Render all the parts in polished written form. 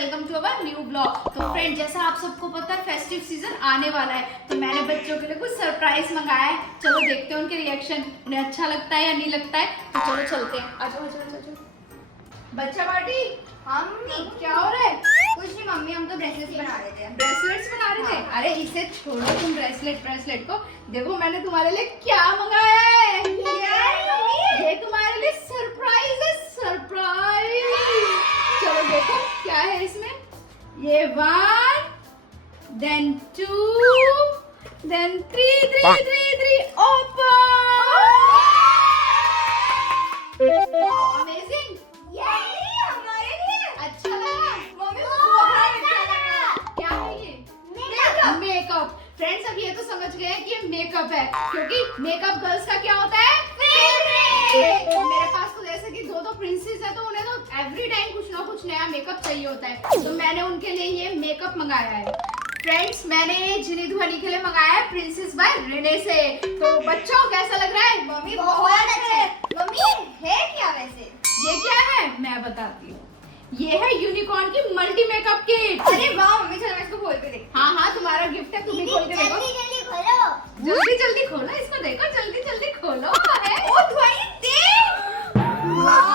Welcome to our new blog. तो friend, जैसा आप सबको पता है फेस्टिव सीजन आने वाला है, तो मैंने बच्चों के लिए कुछ सरप्राइज मंगाया है। चलो देखते हैं उनके रिएक्शन, उन्हें अच्छा लगता है या नहीं लगता है। तो चलो चलते हैं। आ जाओ आ जाओ आ जाओ। बच्चा पार्टी। हाँ मम्मी, क्या हो रहा है? कुछ नहीं मम्मी, हम तो ब्रेसलेट्स बना रहे थे। ब्रेसलेट्स बना रहे थे? अरे इसे छोड़ो तुम ब्रेसलेट को। देखो मैंने तुम्हारे लिए क्या मंगाया है। ये तुम्हारे लिए सरप्राइज है, सरप्राइज। चलो देखो क्या है इसमें। ये 1 then 2 then 3 open। अमेजिंग। हमारे लिए अच्छा लगा मम्मी क्या है ये? मेकअप। फ्रेंड्स अब ये तो समझ गए हैं कि ये मेकअप है, क्योंकि मेकअप गर्ल्स का क्या होता है? मेरे पास तो जैसे कि दो प्रिंसेस है, तो उन्हें तो एवरी टाइम कुछ ना कुछ नया मेकअप चाहिए होता है। तो मैंने उनके लिए ये मेकअप मंगाया है। फ्रेंड्स, मैंने जिनी ध्वनि के लिए मंगाया है प्रिंसेस बाय रेने से। तो बच्चों कैसा लग रहा है? मम्मी बहुत अच्छा है। मम्मी है क्या वैसे? ये क्या है मैं बताती हूँ। ये है यूनिकॉर्न की मल्टी मेकअप किट। अरे वाह मम्मी, चलो मैं इसको खोल के देखती हूँ। हाँ तुम्हारा गिफ्ट है, तुम भी खोल के देखो। जल्दी खोलो। जल्दी खोलो इसको, देखो जल्दी खोलो। ओ ध्वनि देख, वाह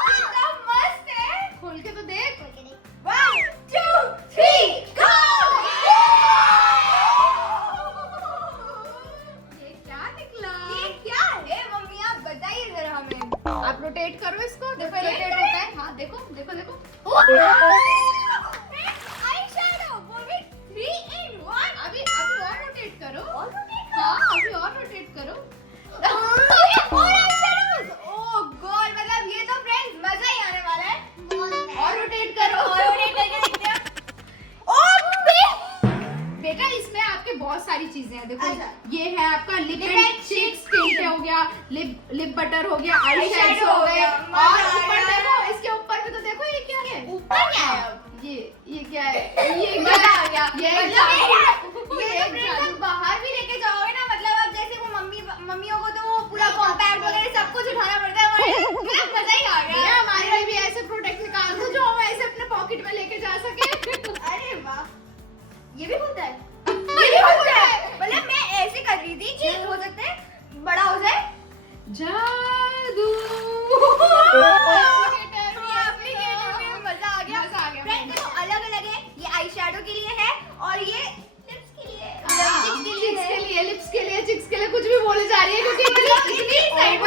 कितना मस्त है। खोल के तो देख। 1 2 3 गो। ये क्या निकला? ये क्या है मम्मी, आप बताइए जरा हमें। आप रोटेट करो इसको, देखो रोटेट होता है। हाँ देखो। Eye shadow mummy 3 in 1। अभी और रोटेट करो। और हाँ अभी और रोटेट करो। ओह गॉड, मतलब ये तो फ्रेंड्स मजा ही आने वाला है। और रोटेट करो। और रोटेट करके देखते हैं। ओह बेटा इसमें आपके बहुत सारी चीजें हैं। देखो अच्छा। ये है आपका lip and Lip cheeks tint हो गया, लिप बटर हो गया, आई Eyeshadow शैडो हो हो गए। गया, और मजा ऊपर आया। देखो, इसके ऊपर भी तो देखो ये क्या है। ऊपर क्या है? ये क्या है? ये मजा आ गया। ये मतलब जादू। ये तो फ्रेंड्स आप बाहर भी लेके जाओगे ना, मतलब आप जैसे वो मम्मियों को तो वो पूरा कॉम्पैक्ट वगैरह सब कुछ उठाना पड़ता है, मतलब मजा ही आ गया। भैया हमारे लिए भी ऐसे प्रोडक्ट निकाल दो जो हम ऐसे अपने पॉकेट में लेके जा सके। अरे वाह, ये भी होता है। ये भी होता है, मतलब मैं ऐसे कर रही थी कि हो सकता है बड़ा हो जाए। जादू। मजा आ गया। मजा आ गया। फ्रेंड्स देखो अलग अलग है, ये आई शैडो के लिए है और ये लिप्स के लिए है। लिप्स के लिए चिक्स के लिए कुछ भी बोले जा रही है, क्योंकि इतनी एक्साइटेड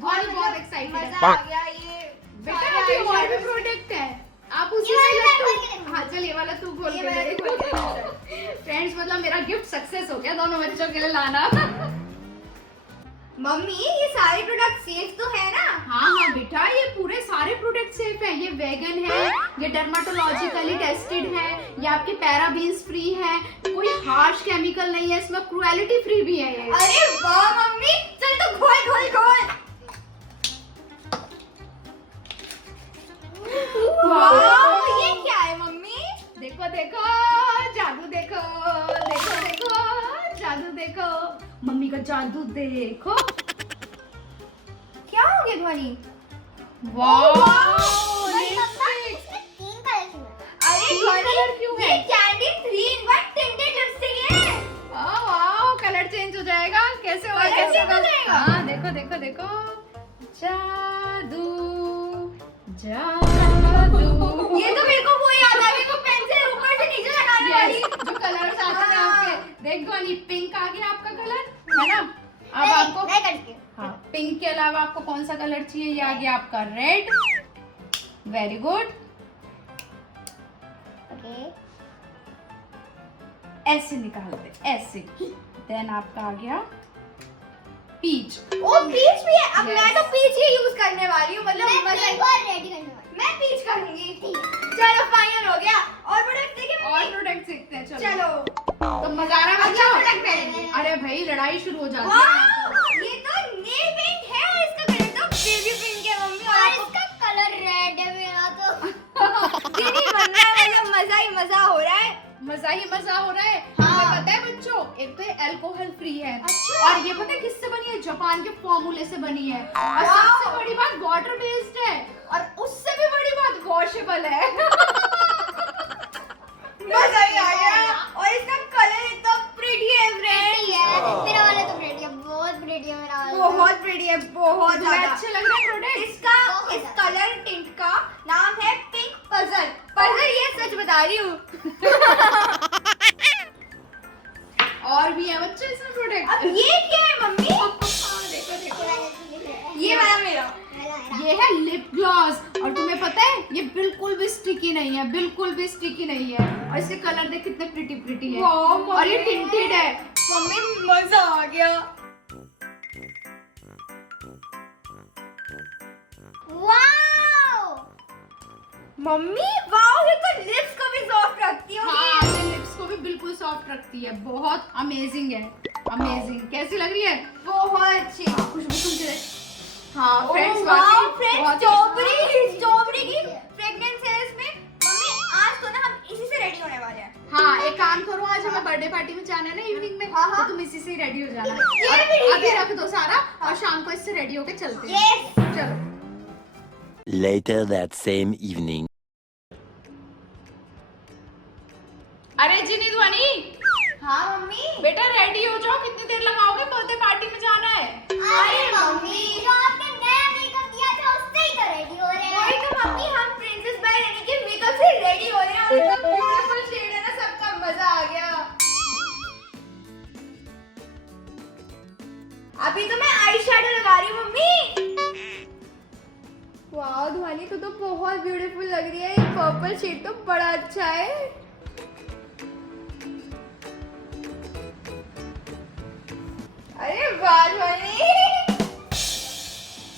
बहुत एक्साइटेड है। मजा आ गया। ये बेटा अभी और भी प्रोडक्ट है, आप उसी से लट्टू। हाँ चल ये वाला तू खोल ये के मैंने दे। खोल के देखा। फ्रेंड्स मतलब मेरा गिफ्ट सक्सेस हो गया दोनों बच्चों के लिए लाना। मम्मी ये सारे प्रोडक्ट सेफ तो है ना? हाँ बेटा ये पूरे सारे प्रोडक्ट सेफ है। ये वेगन है, ये डर्माटोलॉजिकली टेस्टेड है, ये आपके पैराबीन्स फ्री है, कोई हार्श केमिकल नहीं है इसमें, क्रुएलिटी फ्री भी है ये। अरे वाह मम्मी, चल तो खोल। वाह ये क्या है मम्मी? देखो जादू देखो जादू देखो, मम्मी का जादू देखो। क्या हो गया ध्वनि? वाह अरे कलर क्यों है? ये कैंडी 3 in 1 tinted लिपस्टिक है। वाह कलर चेंज हो जाएगा। कैसे होगा? Colour कैसे change हो होगा? जाएगा? हाँ देखो जादू जादू। ये तो मेरे को वो याद आ गया, वो पेंसिल ऊपर से नीचे लगाने वाली। जो कलर्स आते हैं हाँ। आपके। देख ध्वनि, पिंक आ गया आपका कलर है ना। अब आपको मैं करके हाँ पिंक के अलावा आपको कौन सा कलर चाहिए? ये आ गया आपका रेड। Very good. ओके। ऐसे निकालते ऐसे। देन आपका आ गया पीच। ओ पीच भी है। अब Yes. मैं तो पीच ही यूज करने वाली हूँ, मतलब मैं पीच करूंगी। चलो फाइनल हो गया। और प्रोडक्ट देखें और प्रोडक्ट सीखते हैं। चलो। तो मजारा अच्छा बचाओ। प्रोडक्ट पहले। अरे भाई लड़ाई शुरू हो जाती है। वाह ये तो नेल पेंट है और इसका कलर तो बेबी पिंक है मम्मी, और इसका कलर रेड है मेरा तो। दीदी बन रहा है, मतलब मजा ही मजा हो रहा है। मजा ही मजा हो रहा है। हाँ। हमें पता है बच्चों, एक तो अल्कोहल फ्री है। अच्छा। और ये पता है किससे बनी है? जापान के फॉर्मूले से बनी है। और वाह। सबसे बड़ी बात वाटर बेस्ड है। और उससे भी बड़ी और भी है बच्चे इसमें प्रोडक्ट। अब ये क्या है मम्मी? देखो देखो, ये वाला मेरा। ये है लिप ग्लॉस और तुम्हें पता है ये बिल्कुल भी स्टिकी नहीं है, बिल्कुल भी स्टिकी नहीं है। और इसके कलर देख कितने प्रिटी प्रिटी है और ये टिंटेड है। मम्मी मजा आ गया। वाओ मम्मी, वाओ ये तो लिप्स को भी सॉफ्ट रखती होगी। हाँ, ये लिप्स को भी बिल्कुल सॉफ्ट रखती है। बहुत अमेजिंग है, अमेजिंग। कैसी लग रही है? बहुत अच्छी। खुशबू सुन के देख। हाँ फ्रेंड्स, स्ट्रॉबेरी की फ्रेग्रेंस है इसमें। मम्मी आज तो ना हम इसी से रेडी होने वाले हैं। हाँ एक काम करो, आज हमें बर्थडे पार्टी में जाना है ना इवनिंग में। हाँ, हाँ। तो तुम इसी से रेडी हो जाना। ये भी और अभी रख दो सारा और शाम को इससे रेडी होके चलते हैं। Yes. चलो। Later that same evening. अरे जिनी ध्वनि, हाँ मम्मी। बेटा रेडी हो जाओ, कितनी देर लगाओगे? बर्थडे पार्टी में जाना है। अरे मम्मी, जो आपने नया मेकअप दिया था उससे ही तो रेडी हो रहे हैं। वही तो मम्मी, हम प्रिंसेस बाय रानी के मेकअप से रेडी हो रहे हैं और इतना ब्यूटीफुल शेड है ना, सबका मजा आ गया। अभी तो मैं आई शैडो लगा रही हूँ मम्मी। वाह ध्वनि, तू तो बहुत ब्यूटीफुल लग रही है। ये पर्पल शेड तो बड़ा अच्छा है। अरे वाह ध्वनि।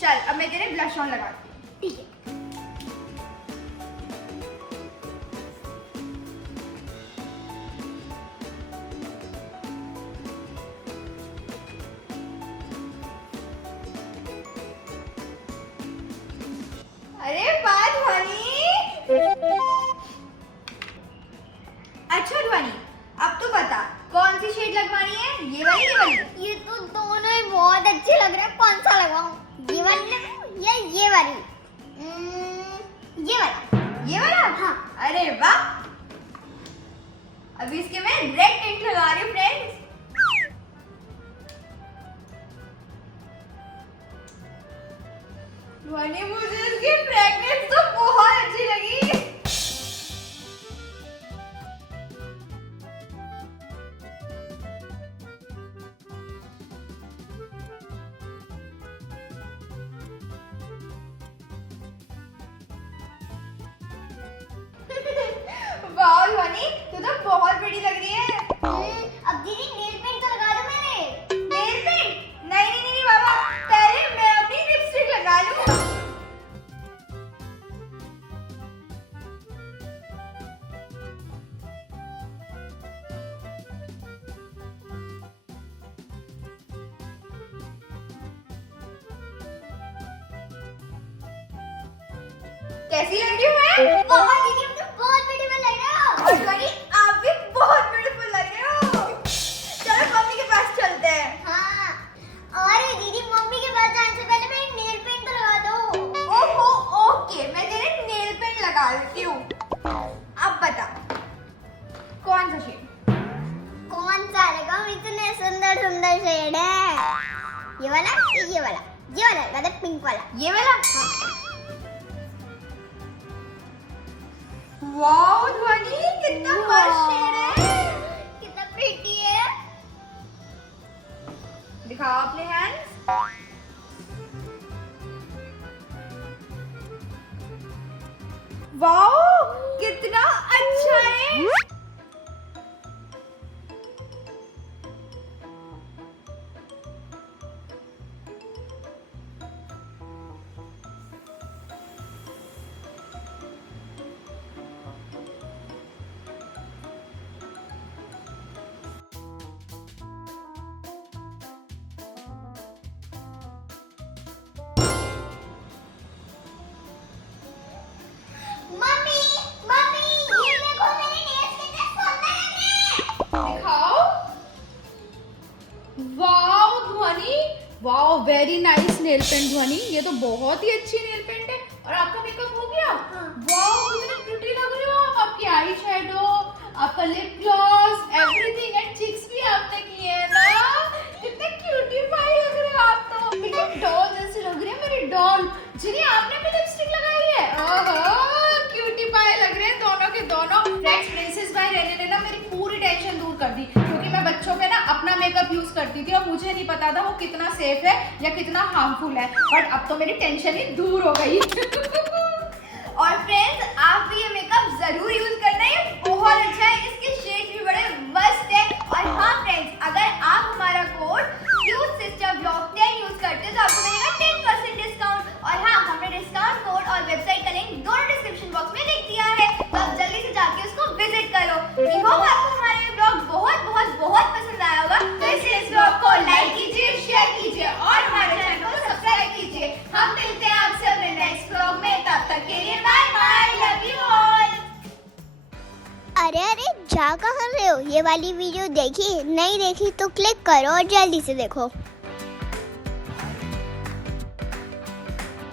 चल अब मैं तेरे ब्लश ऑन लगाती हूँ। ठीक है। अरे वाह ध्वनि। अच्छा ध्वनि, अब तो बता कौन सी शेड लगवानी है, ये वाली ये वाली? ये तो दोनों ही बहुत अच्छे लग रहे हैं। कौन सा लगाऊं? ये वाली लगाऊं या ये वाली? ये वाला? ये वाला? हाँ। अरे वाह, अभी इसके मैं रेड टिंट लगा रही हूँ फ्रेंड्स। ध्वनि, मुझे इसकी फ्रेग्रेंस तो बहुत अच्छी लगी। वाह ध्वनि, तू तो बहुत बड़ी लग रही है। अब दीदी नेल पेंट तो लगा दो मेरे। Nail paint? नहीं नहीं नहीं बाबा, पहले मैं अपनी लिपस्टिक लगा लूं। कैसी लग रही हूँ मैं? बहुत दीदी, अब तो बहुत ब्यूटीफुल लग रहे हो। और ध्वनि, आप भी बहुत ब्यूटीफुल लग रहे हो। चलो मम्मी के पास चलते हैं। हाँ, अरे दीदी मम्मी के पास जाने से पहले मेरे नेल पेंट तो लगा दो। ओहो ओके, मैं तेरे नेल पेंट लगा देती हूँ। अब बता कौन सा शेड? कौन सा लगाऊं? इतने सुंदर सुंदर शेड है। ये वाला, ये वाला, ये वाला लगा दे, पिंक वाला। ये वाला? वाओ ध्वनि, कितना मस्त शेड है। कितना प्रीटी है। दिखाओ अपने हैंड्स। वाओ कितना अच्छा है। मम्मी, मम्मी, ये देखो मेरे नेल्स कितने सुंदर लग रहे हैं। दिखाओ। Wow Dhwani, wow very nice nail paint Dhwani. ये तो बहुत ही अच्छी नेल पेंट है। और आपका मेकअप हो गया? वाओ कितने प्रिटी लग रहे हो आप। आपकी आई शैडो, आपका lip gloss, everything and cheeks भी आपने किए हैं ना। कितने क्यूटी पाई लग रहे हो आप तो। बिल्कुल डॉल जैसी लग रही है मेरी डॉल। जिनी आपने भी लिपस्टिक लगाई है? ओहो क्यूटी पाई लग रहे हैं दोनों के दोनों। फ्रेंड्स, प्रिंसेस बाय रेनी ने ना टेंशन दूर कर दी, क्योंकि मैं बच्चों पे ना अपना मेकअप यूज करती थी और मुझे नहीं पता था वो कितना सेफ है या कितना हार्मफुल है, बट अब तो मेरी टेंशन ही दूर हो गई। और फ्रेंड्स आप भी ये मेकअप जरूर यूज करना, ये बहुत अच्छा है, इसके शेड्स भी बड़े मस्त है। और हाँ फ्रेंड्स, अगर आप हमारा code cute sister blog 10 use करते हो तो आपको मिलेगा 10% डिस्काउंट। और हाँ, हमने डिस्काउंट कोड और वेबसाइट का लिंक दोनों डिस्क्रिप्शन बॉक्स में लिख दिया है, तो आप जल्दी से जाके उसको विजिट करो। आई होप आपको हमारा ये ब्लॉग बहुत बहुत बहुत पसंद आया होगा, तो इस ब्लॉग को लाइक कीजिए, शेयर कीजिए और हमारे चैनल को सब्सक्राइब कीजिए। हम मिलते हैं आपसे अपने नेक्स्ट ब्लॉग में, तब तक के लिए bye bye, love you all. अरे अरे जा कहाँ रहे हो? ये वाली वीडियो देखी? नहीं देखी तो क्लिक करो और जल्दी से देखो।